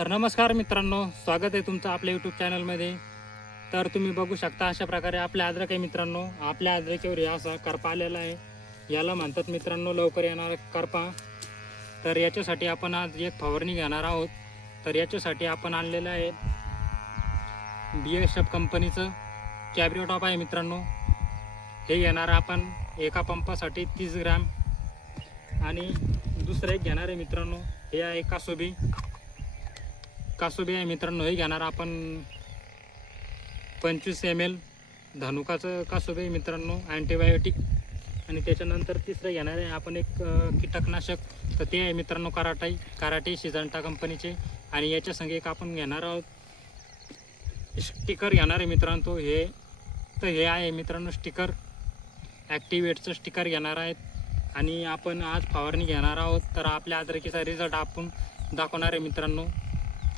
तर नमस्कार मित्रांनो स्वागत आहे तुमचं आपल्या यूट्यूब चॅनलमध्ये तर तुम्ही बघू शकता अशा प्रकारे आपल्या अद्रक आहे मित्रांनो आपल्या अद्रकेवर या असा करपा आलेला आहे. याला म्हणतात मित्रांनो लवकर येणारा करपा. तर याच्यासाठी आपण आज एक फवारणी घेणार आहोत. तर याच्यासाठी आपण आणलेलं आहे बी एस एफ कंपनीचं कॅब्रिओ टॉप आहे मित्रांनो. हे घेणार आपण एका पंपासाठी तीस ग्रॅम. आणि दुसरं एक घेणार आहे मित्रांनो हे आहे कासोबी. कासोबी आहे मित्रांनो हे घेणार आपण पंचवीस एम एल धनुकाचं कासोबी आहे मित्रांनो अँटीबायोटिक आणि त्याच्यानंतर तिसरं घेणार आहे आपण एक कीटकनाशक. तर ते आहे मित्रांनो कराटाई कराटे शिजंटा कंपनीचे. आणि याच्या संगे एक आपण घेणार आहोत. स्टिकर घेणार आहे मित्रांनो हे. तर हे आहे मित्रांनो स्टिकर. ॲक्टिवेटचं स्टिकर घेणार आहेत. आणि आपण आज फवारणी घेणार आहोत. तर आपल्या अद्रकीचा रिझल्ट आपण दाखवणार आहे मित्रांनो.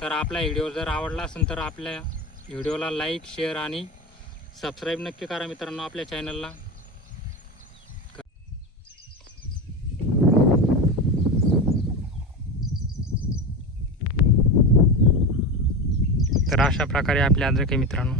तर आपला व्हिडिओ जर आवडला असेल तर आपल्या व्हिडिओला लाईक शेअर आणि सबस्क्राईब नक्की करा मित्रांनो आपल्या चॅनलला. तर अशा प्रकारे आपल्या अद्रक आहे मित्रांनो.